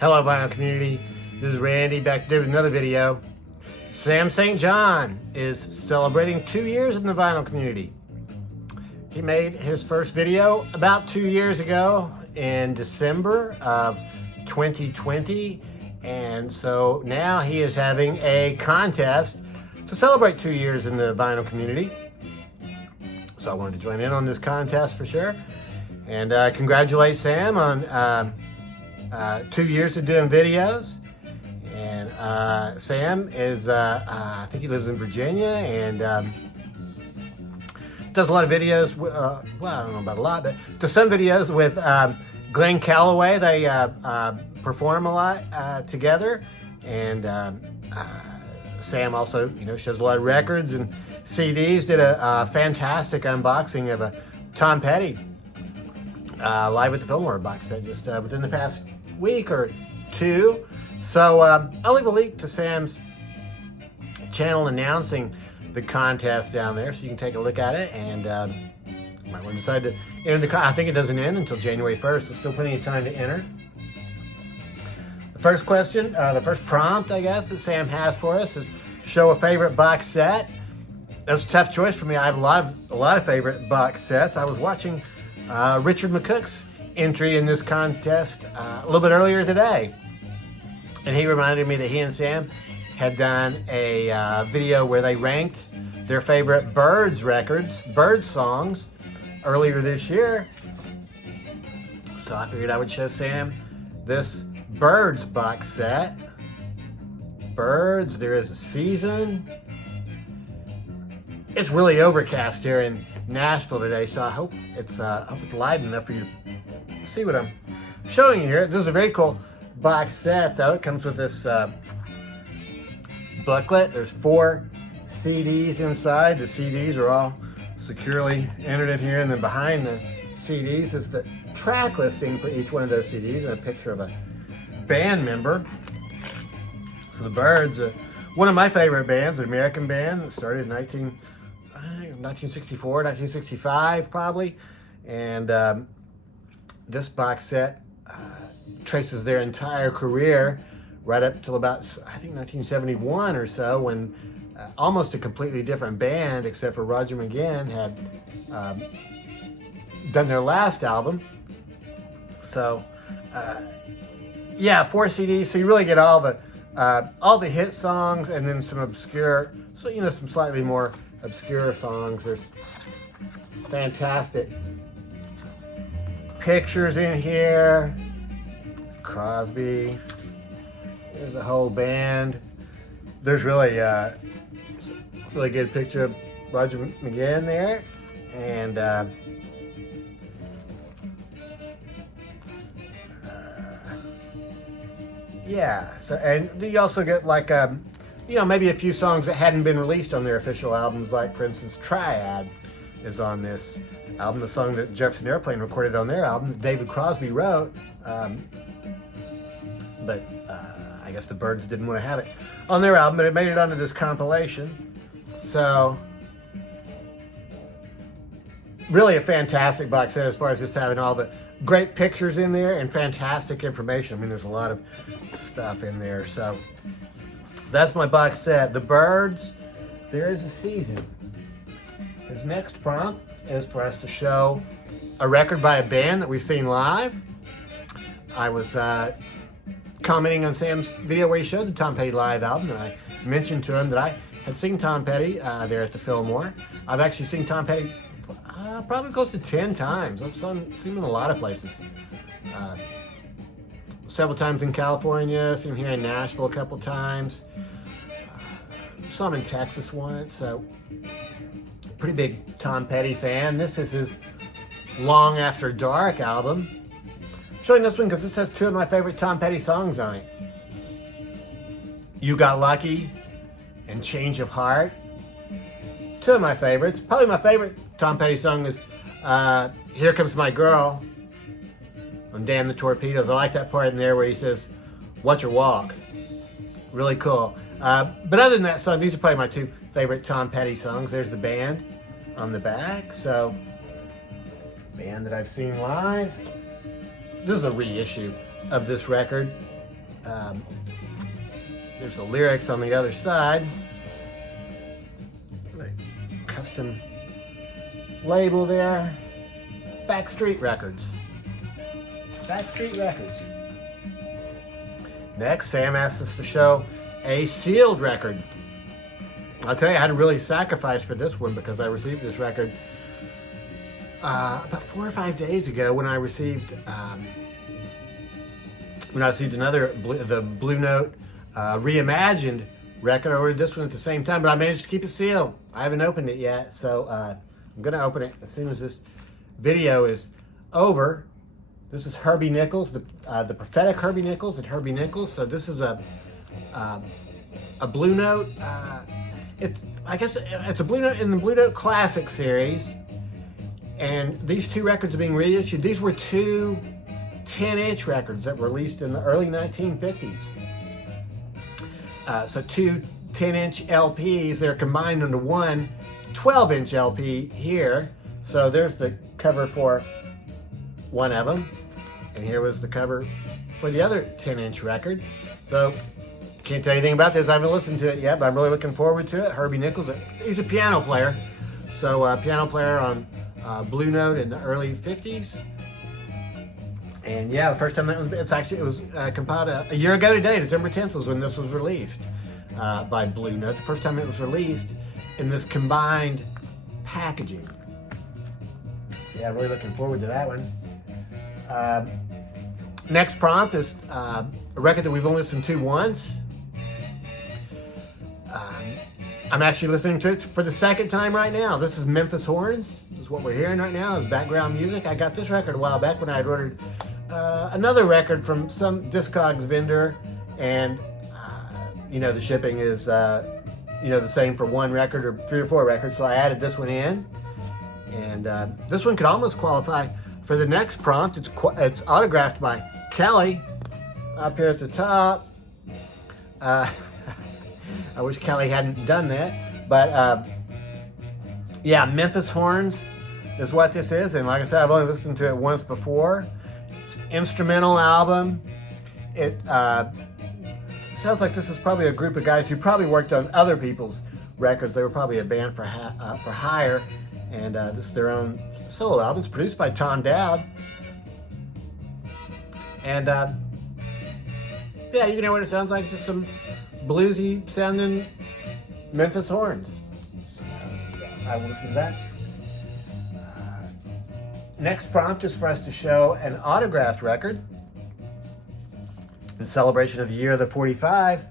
Hello, vinyl community. This is Randy back today with another video. Sam St. John is celebrating 2 years in the vinyl community. He made his first video about 2 years ago in December of 2020. And so now he is having a contest to celebrate 2 years in the vinyl community. So I wanted to join in on this contest for sure. And congratulate Sam on 2 years of doing videos. And Sam is, I think he lives in Virginia and does a lot of videos. Well, I don't know about a lot, but does some videos with Glenn Calloway. They perform a lot together. And Sam also, shows a lot of records and CDs. Did a fantastic unboxing of a Tom Petty Live at the Fillmore box set just within the past week or two. So I'll leave a link to Sam's channel announcing the contest down there so you can take a look at it, and you might want to decide to enter the I think it doesn't end until January 1st. There's still plenty of time to enter. The first question, the first prompt, I guess, that Sam has for us is show a favorite box set. That's a tough choice for me. I have a lot of favorite box sets. I was watching Richard McCook's entry in this contest a little bit earlier today. And he reminded me that he and Sam had done a video where they ranked their favorite Byrds records, Byrds songs, earlier this year. So I figured I would show Sam this Byrds box set. Byrds, There Is a Season. It's really overcast here in Nashville today, so I hope it's light enough for you to see what I'm showing you here. This is a very cool box set, though. It comes with this booklet. There's 4 CDs inside. The CDs are all securely entered in here, and then behind the CDs is the track listing for each one of those CDs and a picture of a band member. So the Byrds, one of my favorite bands, an American band that started in 1964, 1965 probably, and this box set traces their entire career right up till about, I think, 1971 or so, when almost a completely different band, except for Roger McGuinn, had done their last album. So, yeah, 4 CDs, so you really get all the hit songs and then some obscure, so some slightly more obscure songs. There's fantastic pictures in here. Crosby. There's the whole band. There's really really good picture of Roger McGuinn there, and yeah. So, and you also get like maybe a few songs that hadn't been released on their official albums, like for instance Triad is on this album, the song that Jefferson Airplane recorded on their album that David Crosby wrote, but I guess the Byrds didn't want to have it on their album, but it made it onto this compilation. So really a fantastic box set as far as just having all the great pictures in there and fantastic information. I mean, there's a lot of stuff in there. So that's my box set. The Byrds, There Is a Season. His next prompt is for us to show a record by a band that we've seen live. I was commenting on Sam's video where he showed the Tom Petty Live album, and I mentioned to him that I had seen Tom Petty there at the Fillmore. I've actually seen Tom Petty probably close to 10 times. I've seen him in a lot of places. Several times in California, seen him here in Nashville a couple times. Saw him in Texas once, so pretty big Tom Petty fan. This is his Long After Dark album. I'm showing this one because this has 2 of my favorite Tom Petty songs on it. You Got Lucky and Change of Heart. 2 of my favorites. Probably my favorite Tom Petty song is Here Comes My Girl on Damn the Torpedoes. I like that part in there where he says, "Watch Her Walk." Really cool. But other than that song, these are probably my 2 favorite Tom Petty songs. There's the band on the back. So, band that I've seen live. This is a reissue of this record. There's the lyrics on the other side. Custom label there. Backstreet Records. Backstreet Records. Next, Sam asked us to show a sealed record. I'll tell you, I had to really sacrifice for this one because I received this record about 4 or 5 days ago when I received the Blue Note Reimagined record. I ordered this one at the same time, but I managed to keep it sealed. I haven't opened it yet, so I'm going to open it as soon as this video is over. This is Herbie Nichols, the prophetic Herbie Nichols at Herbie Nichols. So this is a Blue Note. I guess it's a Blue Note in the Blue Note Classic series, and these two records are being reissued. These were two 10-inch records that were released in the early 1950s. So two 10-inch LPs, they're combined into one 12-inch LP here. So there's the cover for one of them, and here was the cover for the other 10-inch record. So can't tell you anything about this. I haven't listened to it yet, but I'm really looking forward to it. Herbie Nichols, he's a piano player. So piano player on Blue Note in the early 50s. And yeah, the first time it was compiled a year ago today. December 10th was when this was released by Blue Note. The first time it was released in this combined packaging. So yeah, I'm really looking forward to that one. Next prompt is a record that we've only listened to once. I'm actually listening to it for the second time right now. This is Memphis Horns. This is what we're hearing right now as background music. I got this record a while back when I had ordered another record from some Discogs vendor, and the shipping is the same for one record or 3 or 4 records, so I added this one in, and this one could almost qualify for the next prompt. It's autographed by Kelly up here at the top. I wish Kelly hadn't done that, but yeah, Memphis Horns is what this is, and like I said, I've only listened to it once before. Instrumental album. It sounds like this is probably a group of guys who probably worked on other people's records. They were probably a band for hire, and this is their own solo album. It's produced by Tom Dowd, and yeah, you can hear what it sounds like, just some bluesy sounding Memphis Horns. I will listen to that. Next prompt is for us to show an autographed record. In celebration of the year of the 45,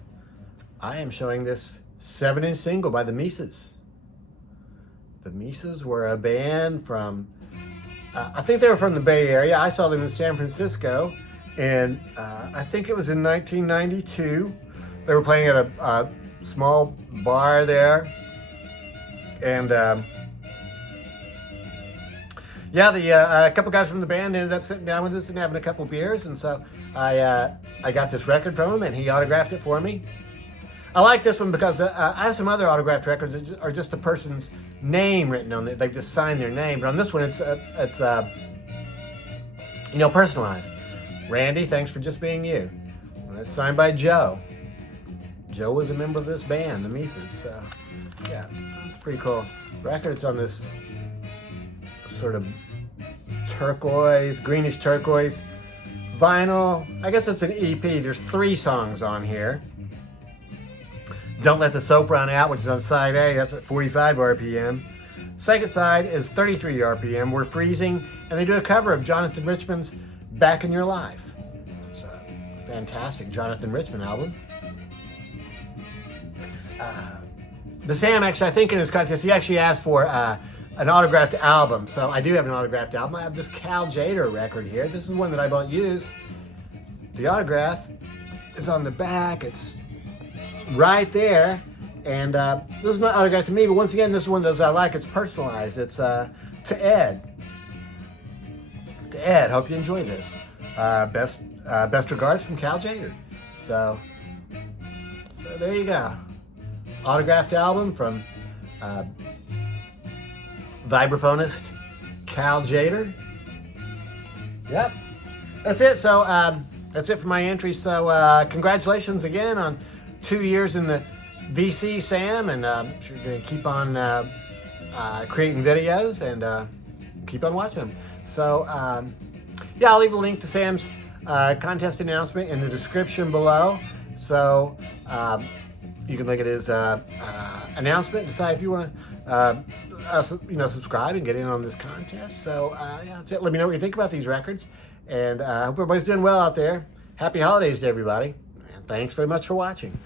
I am showing this 7-inch single by the Mises. The Mises were a band from, I think they were from the Bay Area. I saw them in San Francisco, and I think it was in 1992. They were playing at a small bar there, and yeah, a couple guys from the band ended up sitting down with us and having a couple beers, and so I got this record from him, and he autographed it for me. I like this one because I have some other autographed records that are just the person's name written on it. They've just signed their name, but on this one, it's personalized. Randy, thanks for just being you. And it's signed by Joe. Joe was a member of this band, the Mises. So yeah, it's pretty cool record. It's on this sort of turquoise, greenish turquoise vinyl. I guess it's an EP. There's 3 songs on here. Don't Let the Soap Run Out, which is on side A. That's at 45 RPM. Second side is 33 RPM. We're Freezing, and they do a cover of Jonathan Richman's Back in Your Life. It's a fantastic Jonathan Richman album. The Sam, actually, I think in his contest, he actually asked for an autographed album. So I do have an autographed album. I have this Cal Tjader record here. This is one that I bought used. The autograph is on the back. It's right there. And this is not autographed to me, but once again, this is one of those I like. It's personalized. It's to Ed. To Ed, hope you enjoy this. Best regards from Cal Tjader. So there you go. Autographed album from vibraphonist Cal Tjader. Yep, that's it. So that's it for my entry. So congratulations again on 2 years in the VC, Sam, and sure going to keep on creating videos and keep on watching them. So yeah, I'll leave a link to Sam's contest announcement in the description below. So you can look at his announcement, decide if you want to subscribe and get in on this contest. So yeah, that's it. Let me know what you think about these records, and I hope everybody's doing well out there. Happy holidays to everybody, and thanks very much for watching.